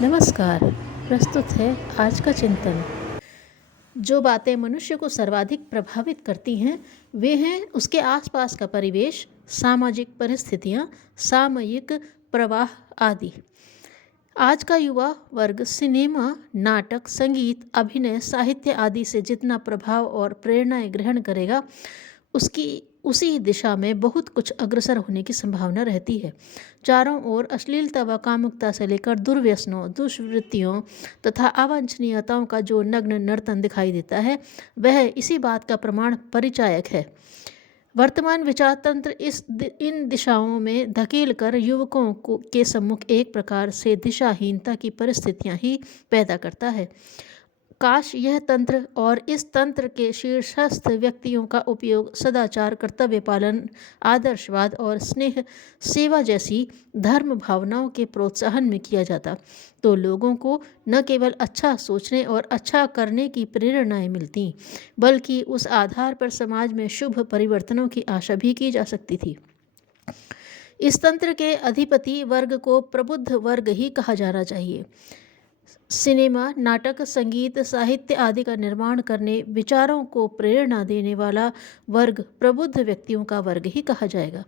नमस्कार। प्रस्तुत है आज का चिंतन। जो बातें मनुष्य को सर्वाधिक प्रभावित करती हैं वे हैं उसके आसपास का परिवेश, सामाजिक परिस्थितियां, सामयिक प्रवाह आदि। आज का युवा वर्ग सिनेमा, नाटक, संगीत, अभिनय, साहित्य आदि से जितना प्रभाव और प्रेरणाएं ग्रहण करेगा उसकी उसी दिशा में बहुत कुछ अग्रसर होने की संभावना रहती है। चारों ओर अश्लीलता व कामुकता से लेकर दुर्व्यसनों, दुष्वृत्तियों तथा अवांछनीयताओं का जो नग्न नर्तन दिखाई देता है वह इसी बात का प्रमाण परिचायक है। वर्तमान विचार तंत्र इन दिशाओं में धकेल कर युवकों के सम्मुख एक प्रकार से दिशाहीनता की परिस्थितियां ही पैदा करता है। काश यह तंत्र और इस तंत्र के शीर्षस्थ व्यक्तियों का उपयोग सदाचार, कर्तव्य पालन, आदर्शवाद और स्नेह सेवा जैसी धर्म भावनाओं के प्रोत्साहन में किया जाता तो लोगों को न केवल अच्छा सोचने और अच्छा करने की प्रेरणाएं मिलती बल्कि उस आधार पर समाज में शुभ परिवर्तनों की आशा भी की जा सकती थी। इस तंत्र के अधिपति वर्ग को प्रबुद्ध वर्ग ही कहा जाना चाहिए। सिनेमा, नाटक, संगीत, साहित्य आदि का निर्माण करने, विचारों को प्रेरणा देने वाला वर्ग प्रबुद्ध व्यक्तियों का वर्ग ही कहा जाएगा।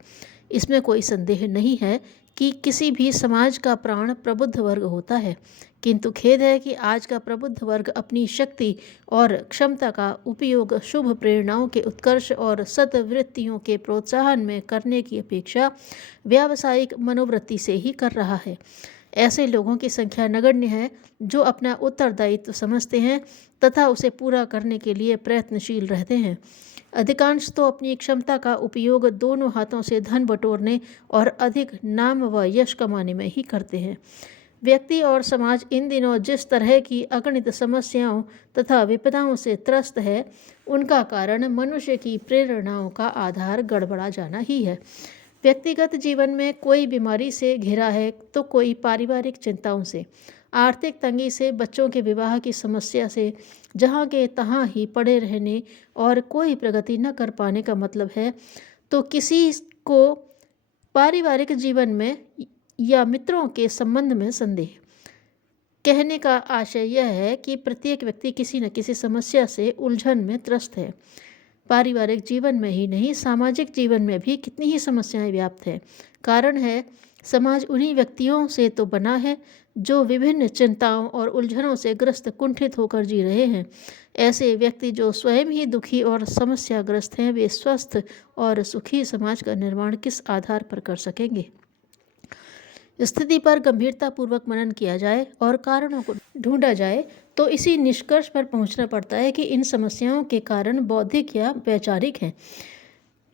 इसमें कोई संदेह नहीं है कि किसी भी समाज का प्राण प्रबुद्ध वर्ग होता है, किंतु खेद है कि आज का प्रबुद्ध वर्ग अपनी शक्ति और क्षमता का उपयोग शुभ प्रेरणाओं के उत्कर्ष और सद्वृत्तियों के प्रोत्साहन में करने की अपेक्षा व्यावसायिक मनोवृत्ति से ही कर रहा है। ऐसे लोगों की संख्या नगण्य है जो अपना उत्तरदायित्व समझते हैं तथा उसे पूरा करने के लिए प्रयत्नशील रहते हैं। अधिकांश तो अपनी क्षमता का उपयोग दोनों हाथों से धन बटोरने और अधिक नाम व यश कमाने में ही करते हैं। व्यक्ति और समाज इन दिनों जिस तरह की अगणित समस्याओं तथा विपदाओं से त्रस्त है उनका कारण मनुष्य की प्रेरणाओं का आधार गड़बड़ा जाना ही है। व्यक्तिगत जीवन में कोई बीमारी से घिरा है तो कोई पारिवारिक चिंताओं से, आर्थिक तंगी से, बच्चों के विवाह की समस्या से, जहाँ के तहाँ ही पड़े रहने और कोई प्रगति न कर पाने का मतलब है। तो किसी को पारिवारिक जीवन में या मित्रों के संबंध में संदेह। कहने का आशय यह है कि प्रत्येक व्यक्ति किसी न किसी समस्या से उलझन में त्रस्त है। पारिवारिक जीवन में ही नहीं, सामाजिक जीवन में भी कितनी ही समस्याएं व्याप्त हैं। कारण है समाज उन्हीं व्यक्तियों से तो बना है जो विभिन्न चिंताओं और उलझनों से ग्रस्त कुंठित होकर जी रहे हैं। ऐसे व्यक्ति जो स्वयं ही दुखी और समस्याग्रस्त हैं वे स्वस्थ और सुखी समाज का निर्माण किस आधार पर कर सकेंगे। स्थिति पर गंभीरतापूर्वक मनन किया जाए और कारणों को ढूंढा जाए तो इसी निष्कर्ष पर पहुंचना पड़ता है कि इन समस्याओं के कारण बौद्धिक या वैचारिक हैं।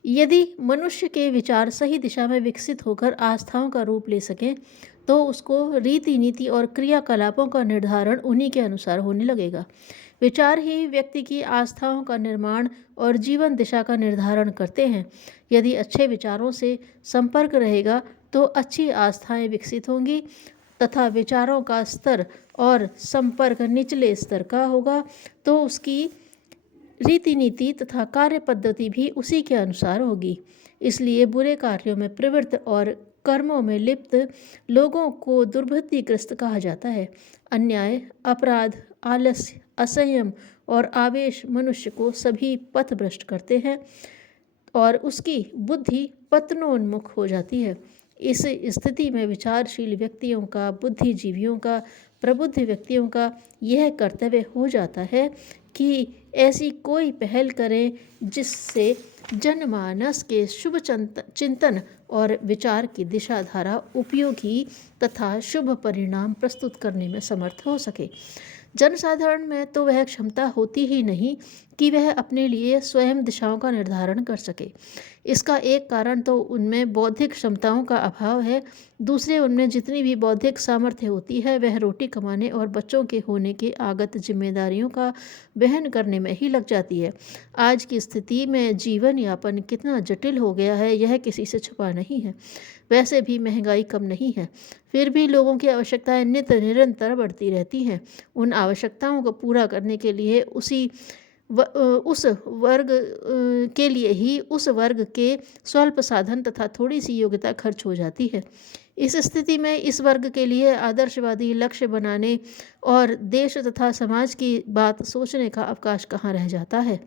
यदि मनुष्य के विचार सही दिशा में विकसित होकर आस्थाओं का रूप ले सकें तो उसको रीति नीति और क्रियाकलापों का निर्धारण उन्हीं के अनुसार होने लगेगा। विचार ही व्यक्ति की आस्थाओं का निर्माण और जीवन दिशा का निर्धारण करते हैं। यदि अच्छे विचारों से संपर्क रहेगा तो अच्छी आस्थाएं विकसित होंगी तथा विचारों का स्तर और संपर्क निचले स्तर का होगा तो उसकी रीति नीति तथा कार्य पद्धति भी उसी के अनुसार होगी। इसलिए बुरे कार्यों में प्रवृत्त और कर्मों में लिप्त लोगों को दुर्बुद्धिग्रस्त कहा जाता है। अन्याय, अपराध, आलस्य, असंयम और आवेश मनुष्य को सभी पथभ्रष्ट करते हैं और उसकी बुद्धि पतनोन्मुख हो जाती है। इस स्थिति में विचारशील व्यक्तियों का, बुद्धिजीवियों का, प्रबुद्ध व्यक्तियों का यह कर्तव्य हो जाता है कि ऐसी कोई पहल करें जिससे जनमानस के शुभ चिंतन और विचार की दिशा धारा उपयोगी तथा शुभ परिणाम प्रस्तुत करने में समर्थ हो सके। जनसाधारण में तो वह क्षमता होती ही नहीं कि वह अपने लिए स्वयं दिशाओं का निर्धारण कर सके। इसका एक कारण तो उनमें बौद्धिक क्षमताओं का अभाव है, दूसरे उनमें जितनी भी बौद्धिक सामर्थ्य होती है वह रोटी कमाने और बच्चों के होने की आगत जिम्मेदारियों का वहन करने में ही लग जाती है। आज की स्थिति में जीवन यापन कितना जटिल हो गया है यह किसी से छुपा नहीं है। वैसे भी महंगाई कम नहीं है, फिर भी लोगों की आवश्यकताएं नित्य निरंतर बढ़ती रहती हैं। उन आवश्यकताओं को पूरा करने के लिए उस वर्ग के लिए ही उस वर्ग के स्वल्प साधन तथा थोड़ी सी योग्यता खर्च हो जाती है। इस स्थिति में इस वर्ग के लिए आदर्शवादी लक्ष्य बनाने और देश तथा समाज की बात सोचने का अवकाश कहाँ रह जाता है।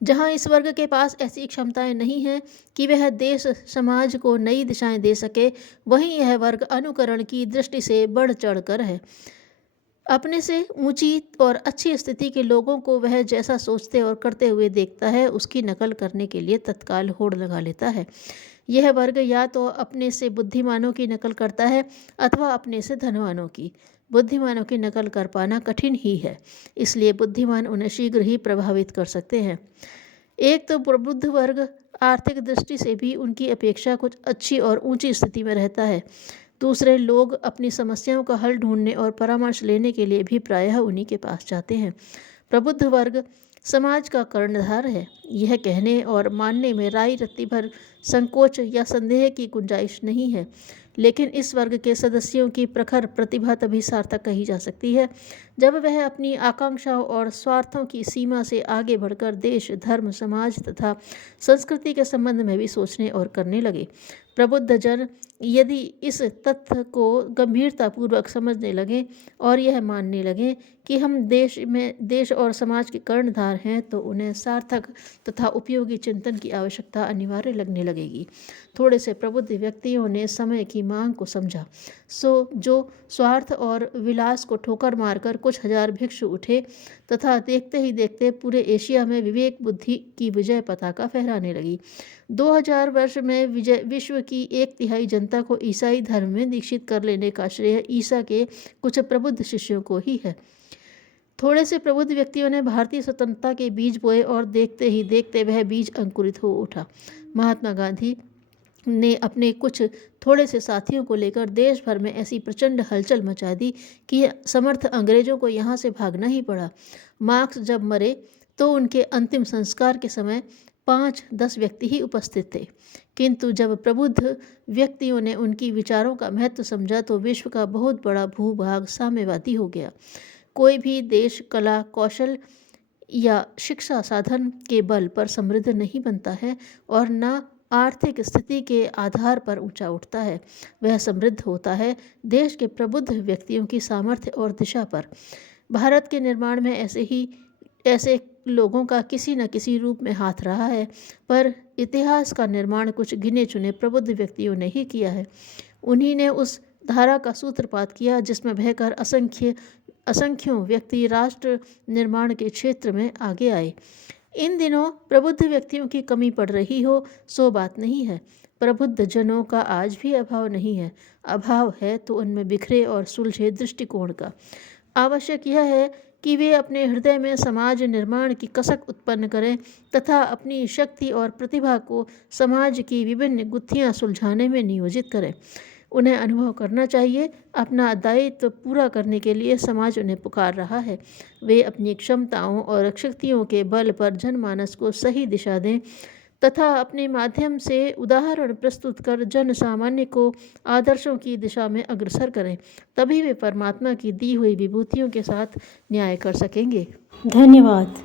जहाँ इस वर्ग के पास ऐसी क्षमताएं नहीं हैं कि वह देश समाज को नई दिशाएं दे सके, वहीं यह वर्ग अनुकरण की दृष्टि से बढ़ चढ़ कर है। अपने से ऊंची और अच्छी स्थिति के लोगों को वह जैसा सोचते और करते हुए देखता है, उसकी नकल करने के लिए तत्काल होड़ लगा लेता है। यह वर्ग या तो अपने से बुद्धिमानों की नकल करता है अथवा अपने से धनवानों की। बुद्धिमानों की नकल कर पाना कठिन ही है, इसलिए बुद्धिमान उन्हें शीघ्र ही प्रभावित कर सकते हैं। एक तो प्रबुद्ध वर्ग आर्थिक दृष्टि से भी उनकी अपेक्षा कुछ अच्छी और ऊंची स्थिति में रहता है। दूसरे लोग अपनी समस्याओं का हल ढूंढने और परामर्श लेने के लिए भी प्रायः उन्हीं के पास जाते हैं। प्रबुद्ध वर्ग समाज का कर्णधार है। यह कहने और मानने में राई रत्ती भर संकोच या संदेह की गुंजाइश नहीं है, लेकिन इस वर्ग के सदस्यों की प्रखर प्रतिभा तभी सार्थक कही जा सकती है जब वह अपनी आकांक्षाओं और स्वार्थों की सीमा से आगे बढ़कर देश, धर्म, समाज तथा संस्कृति के संबंध में भी सोचने और करने लगे। प्रबुद्ध जन यदि इस तथ्य को गंभीरतापूर्वक समझने लगें और यह मानने लगें कि हम देश और समाज के कर्णधार हैं, तो उन्हें सार्थक तथा उपयोगी चिंतन की आवश्यकता अनिवार्य लगने लगेगी। थोड़े से प्रबुद्ध व्यक्तियों ने समय की मांग को समझा, जो स्वार्थ और विलास को ठोकर मारकर कुछ हजार भिक्षु उठे तथा देखते ही देखते पूरे एशिया में विवेक बुद्धि की विजय पताका फहराने लगी। 2000 वर्ष में विश्व की 1/3 जनता को ईसाई धर्म में दीक्षित कर लेने का श्रेय ईसा के कुछ प्रबुद्ध शिष्यों को ही है। थोड़े से प्रबुद्ध व्यक्तियों ने भारतीय स्वतंत्रता के बीज बोए और देखते ही देखते वह बीज अंकुरित हो उठा। महात्मा गांधी ने अपने कुछ थोड़े से साथियों को लेकर देश भर में ऐसी प्रचंड हलचल मचा दी कि समर्थ अंग्रेजों को यहाँ से भागना ही पड़ा। मार्क्स जब मरे तो उनके अंतिम संस्कार के समय 5-10 व्यक्ति ही उपस्थित थे, किंतु जब प्रबुद्ध व्यक्तियों ने उनकी विचारों का महत्व समझा तो विश्व का बहुत बड़ा भूभाग साम्यवादी हो गया। कोई भी देश कला, कौशल या शिक्षा साधन के बल पर समृद्ध नहीं बनता है और न आर्थिक स्थिति के आधार पर ऊंचा उठता है। वह समृद्ध होता है देश के प्रबुद्ध व्यक्तियों की सामर्थ्य और दिशा पर। भारत के निर्माण में ऐसे लोगों का किसी न किसी रूप में हाथ रहा है, पर इतिहास का निर्माण कुछ गिने चुने प्रबुद्ध व्यक्तियों ने ही किया है। उन्हीं ने उस धारा का सूत्रपात किया जिसमें बहकर असंख्यों व्यक्ति राष्ट्र निर्माण के क्षेत्र में आगे आए। इन दिनों प्रबुद्ध व्यक्तियों की कमी पड़ रही हो सो बात नहीं है। प्रबुद्ध जनों का आज भी अभाव नहीं है। अभाव है तो उनमें बिखरे और सुलझे दृष्टिकोण का। आवश्यक यह है कि वे अपने हृदय में समाज निर्माण की कसक उत्पन्न करें तथा अपनी शक्ति और प्रतिभा को समाज की विभिन्न गुत्थियां सुलझाने में नियोजित करें। उन्हें अनुभव करना चाहिए अपना दायित्व पूरा करने के लिए समाज उन्हें पुकार रहा है। वे अपनी क्षमताओं और शक्तियों के बल पर जनमानस को सही दिशा दें तथा अपने माध्यम से उदाहरण प्रस्तुत कर जन सामान्य को आदर्शों की दिशा में अग्रसर करें। तभी वे परमात्मा की दी हुई विभूतियों के साथ न्याय कर सकेंगे। धन्यवाद।